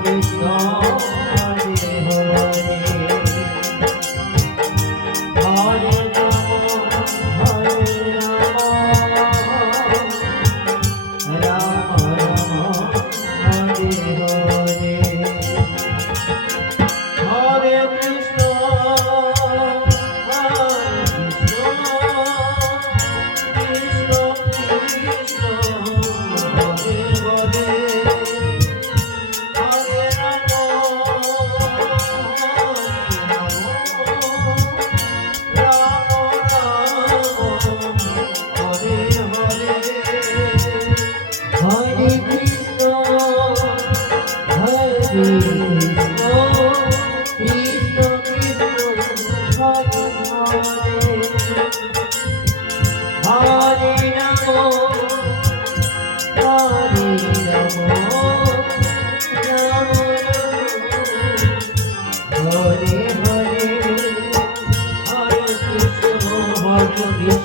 Krishna Hare Hare Hare Krishna Hare Krishna